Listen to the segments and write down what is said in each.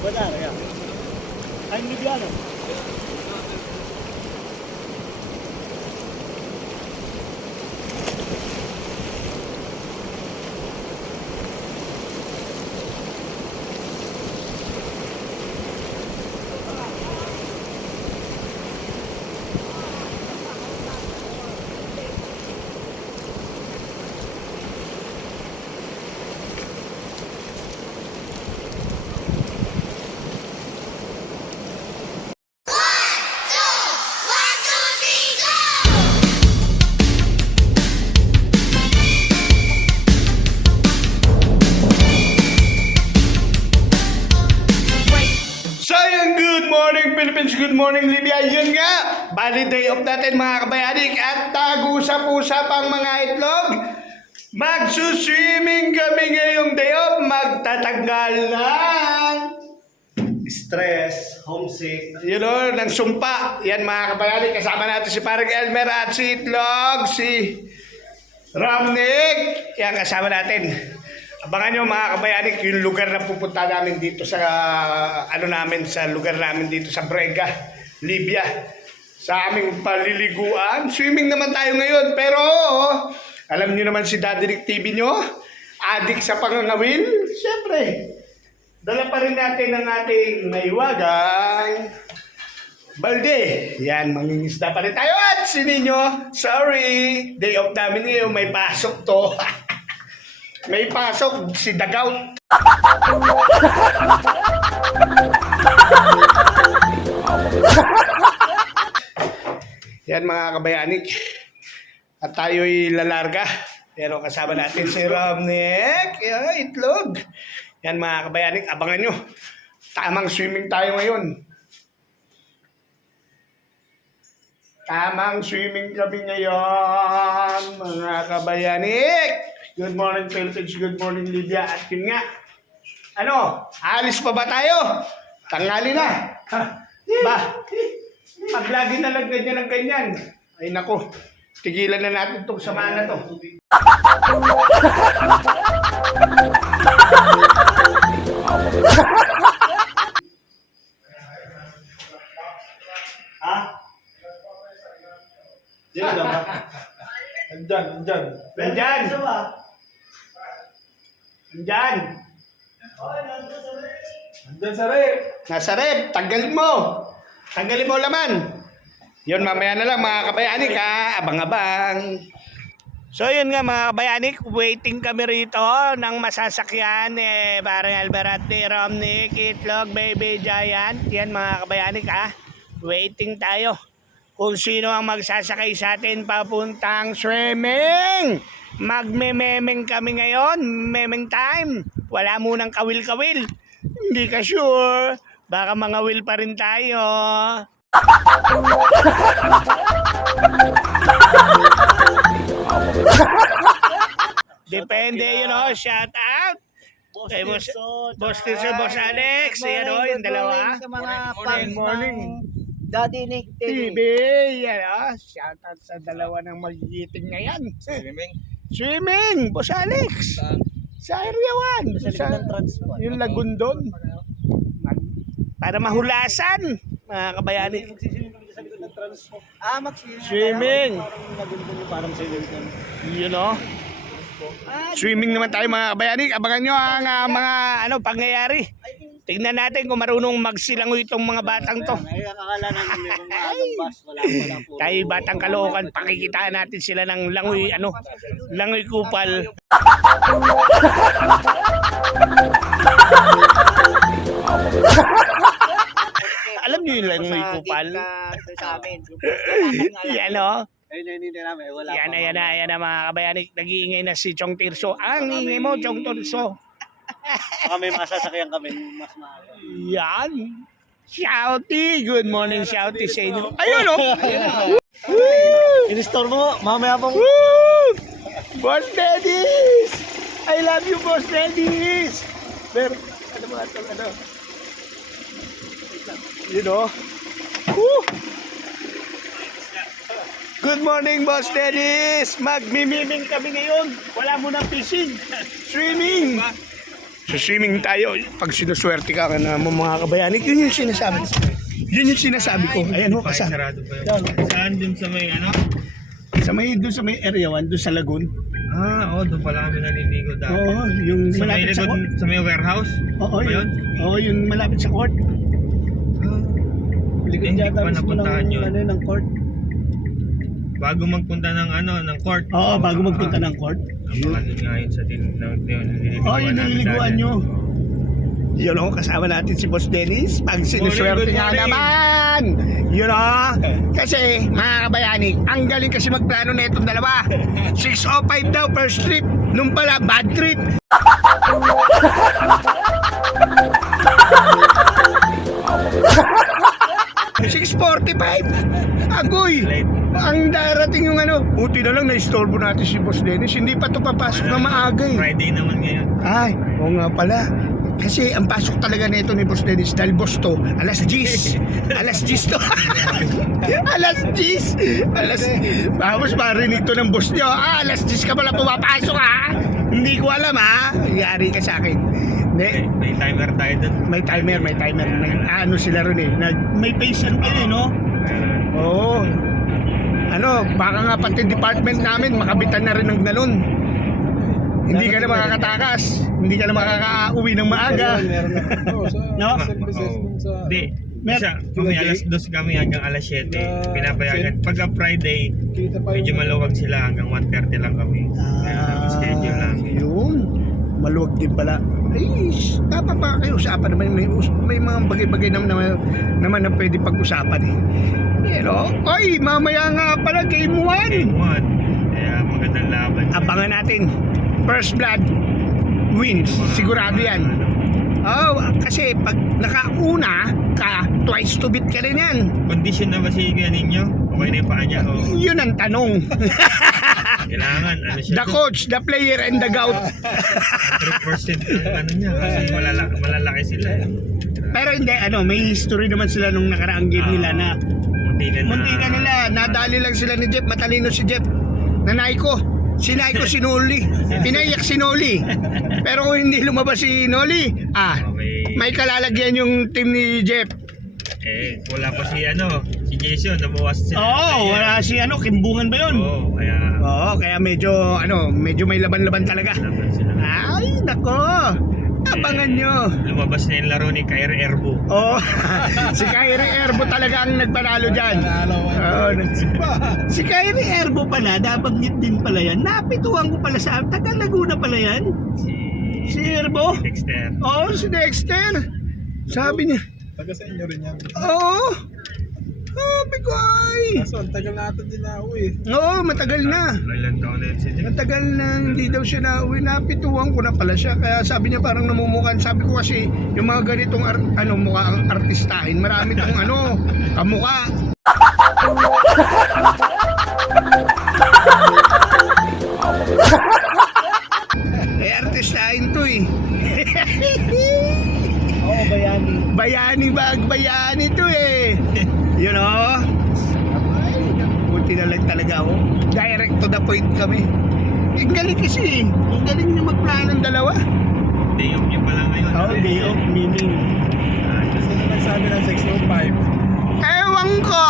Wala kaya. Ay, Libyano. Philippines, good morning Libya. Yun nga, bali day off natin mga kabayanik at tag-usap-usap ang mga itlog. Magsuswimming kami ngayong day off, magtatanggal ng stress, homesick, you know, ng sumpa. Yan mga kabayanik, kasama natin si Parang Elmer at si Itlog, si Ramnik. Yan kasama natin. Abangan nyo mga kabayanik yung lugar na pupunta namin dito sa sa lugar namin dito sa Brega, Libya. Sa aming paliliguan. Swimming naman tayo ngayon pero alam niyo naman si Daddy Rick TV nyo, adik sa pangangawil. Siyempre, dala pa rin natin ang ating naiwagang balde. Yan, mangingisda pa rin tayo. At si Ninyo, sorry, day off namin ngayon, may pasok to. May pasok si Dagaut. Yan mga kabayanik. At tayo'y lalarga. Pero kasama natin si Ramnik. Yan, Itlog. Yan mga kabayanik, abangan nyo. Tamang swimming tayo ngayon. Tamang swimming kami ngayon, mga kabayanik. Good morning Philippines, good morning Libya. At yun nga, ano, alis pa ba tayo? Tanghali na. Ba, pag lagi na lang ganyan ng ganyan, ay nako, tigilan na natin itong samahan na to. Ha? Diyan lang ba? Andyan. Nandyan! Nandyan! Nandyan sa rep! Nasa rep! Tanggalin mo! Tanggalin mo laman! Yun, mamaya na lang mga kabayanik ha! Abang-abang! So yun nga mga kabayanik, waiting kami rito ng masasakyan parang Albarat ni Ramnik, Itlog, Baby Giant. Yan mga kabayanik ha! Waiting tayo kung sino ang magsasakay sa atin papuntang swimming. Magme-memeng kami ngayon, memeng time. Wala munang kawil-kawil. Hindi ka sure, baka mga will pa rin tayo. Depende, you know, shout out. Kay Boss Tiso, Boss Alex, yan o, yung dalawa. Good morning. Daddy Nick TV. Yan o, shout out sa dalawa ng magigiting ngayon. Swimming, Boss Alex. Sa Area 1. Sa yung Lagundon. Para mahulasan, mga kabayani. Swimming. Parang sa You know? Swimming naman tayo mga kabayani. Abangan nyo ang mga pangyayari. Tignan natin kung marunong magsilangoy itong mga batang to. Ay, akala namin merong bus. Wala po. Tayo batang Caloocan, pakikitaan natin sila ng langoy, langoy kupal. Alam niyo yung langoy kupal? Yan o. Yan na mga kabayanik. Nag-iingay na si Chong Tirso. Ang ingay mo, Chong Tirso. Baka may masasakyan kami mas maaga. Yan. Shouty. Good morning, Shouty sa inyo. Ayun, oh. In-store mo, mamaya pang... Woo! Boss Dennis! I love you, Boss Dennis! Pero, ano ba ito, ano? You know? Woo! Good morning, Boss Dennis! Magmimiming kami ngayon. Wala mo ng fishing. Swimming! So swimming tayo. Pag sinuswerte ka na mga kabayanik, yun yung sinasabi. Yun yung sinasabi ko. Ayan ho, kasama. Sarado pa yun. Saan dun sa may ano? Doon sa may area 1, doon sa Lagoon. Oo, doon pala kami naliligo dati. Oo, yung Sa may malapit sa likod, court. sa may warehouse? Oo, Ba yun? Oo, yung malapit sa court. Likod Hindi ko yata pa mismo napuntahan ng, yun. ano, ng court. Bago magpunta ng ano, ng court. Oo, bago magpunta ng court. Ang ano nga yun sa nililiguan Oo, yun ang liguan nyo. Yun o, kasama natin si Boss Dennis. Pag sinuswerte Good nga morning. naman. Yun o. Kasi, mga kabayani, ang galing kasi magplano na itong dalawa. 6:05 daw per trip. Nung pala, bad trip. $6:45. Agoy. Ang darating yung ano. Buti na lang na-istorbo natin si Boss Dennis. Hindi pa to papasok na maaga eh. Friday naman ngayon. Ay, oo nga pala. Kasi ang pasok talaga nito ni Boss Dennis dahil boss to, alas 10. Alas 10 to. Alas 10. Tapos marinig to ng boss nyo. Alas 10 ka pala pumapasok ha. Hindi ko alam ha. Yari ka sa akin. Hindi. May timer tayo dun. May timer. Ano sila ron eh. May patient pa eh, no? Oo. Ano, baka nga pati department namin makabitan na rin ng galon. Hindi ka na makakatakas. Hindi ka na makaka-uwi ng maaga. No? Hindi. Kami alas 2 kami hanggang alas 7. Pinapayagan. Pagka Friday, medyo maluwag sila hanggang 1:30 lang kami. Schedule lang. Yun. Maluwag din pala. Ay, dapat pa kayo usapan naman. May mga bagay-bagay naman na pwede pag-usapan eh. Pero, oy, mamaya nga pala game 1. Game 1. Kaya magandang laban. Abangan natin. First blood wins. Sigurado yan. Oh, kasi pag nakauna ka, twice to beat ka rin yan. Condition na ba si Kuya ninyo? Okay na yung paa niya? O Yun ang tanong. kailangan, ano siya? The coach, the player, and the gout. 100% ang ano niya kasi malalaki sila. Pero hindi, may history naman sila nung nakaraang game nila na muntikan nila. Nadali lang sila ni Jeff. Matalino si Jeff. Nanay ko. Si Naiko si Noli. Pinaiyak si Noli. Pero kung hindi lumabas si Noli, may kalalagyan yung team ni Jeff. Wala pa si Jason, nabawas sila. Wala si Kimbungan ba yun? Kaya medyo may laban-laban talaga. Laban sila. Ay, nako. Abangan nyo. Lumabas na yung laro ni Kyrie Erbo. Si Kyrie Erbo talaga ang nagpanalo dyan. Si Kyrie Erbo pala, nabanggit din pala yan. Napituan ko pala sa taga Laguna pala yan. Si Erbo? Dexter. Si Dexter. Sabi niya. Taga sa inyo rin yan. Sabi ko ay. Kaso, ang tagal natin din na uwi. Matagal na. Ilang taon na yun si Jeff? Matagal na hindi daw siya nauwi. Napituan ko na pala siya. Kaya sabi niya parang namumukan. Sabi ko kasi yung mga ganitong mukha ang artistahin. Marami tong kamukha. Artistahin to eh. Bayani. Bayani to eh. You know? Buti na lang talaga ako. Direct to the point kami. Ang galing kasi. Ang galing niya magplano ng dalawa. Day off niyo pala ngayon. Day off meaning. Sino nagsabi ng 605? Ewan ko.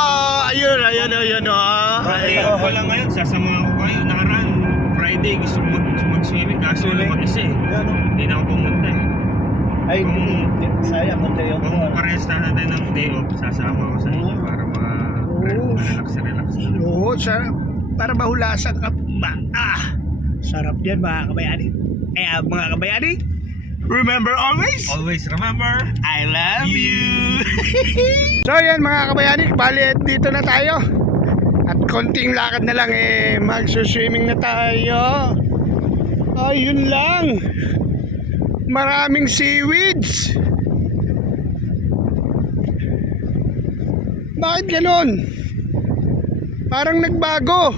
Ayun. Day off ko lang ngayon. Sasamahan ko kayo. Nakaraan. Friday gusto ko mag-swimming. Kaso lang mag-isa eh. Yan o. Hindi na ako pumunta eh. Ay, sayang kung tayo. Kung parehas na natin ng day off, sasama ko sa inyo para ma-relax na. Oo, sarap. Para mahulasan ka ba? Sarap yan mga kabayani. Kaya mga kabayani, remember always? Always remember, I love you. So yan mga kabayani, bali dito na tayo. At konting lakad na lang magsuswimming na tayo. Ayun lang. Maraming seaweeds. Bakit ganon? Parang nagbago.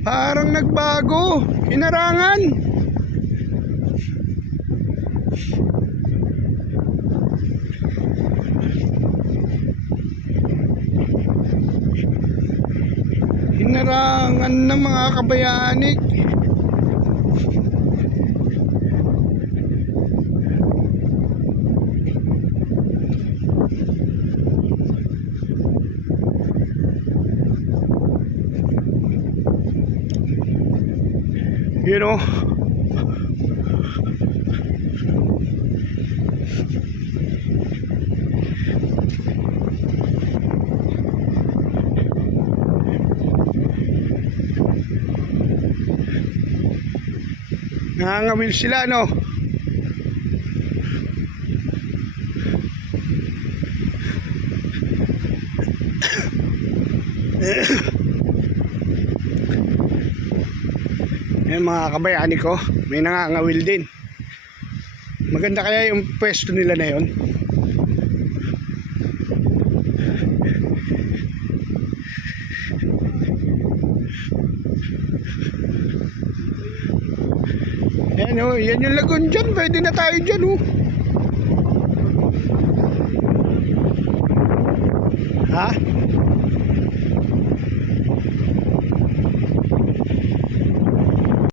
Parang nagbago. Inarangan. Inarangan na mga kabayanik. You know, nangangawil sila, no? Ayan mga kabayani ko, may nangangawil din. Maganda kaya yung pwesto nila na yun. Ayan o, yan yung lagoon dyan. Pwede na tayo dyan o. Ha?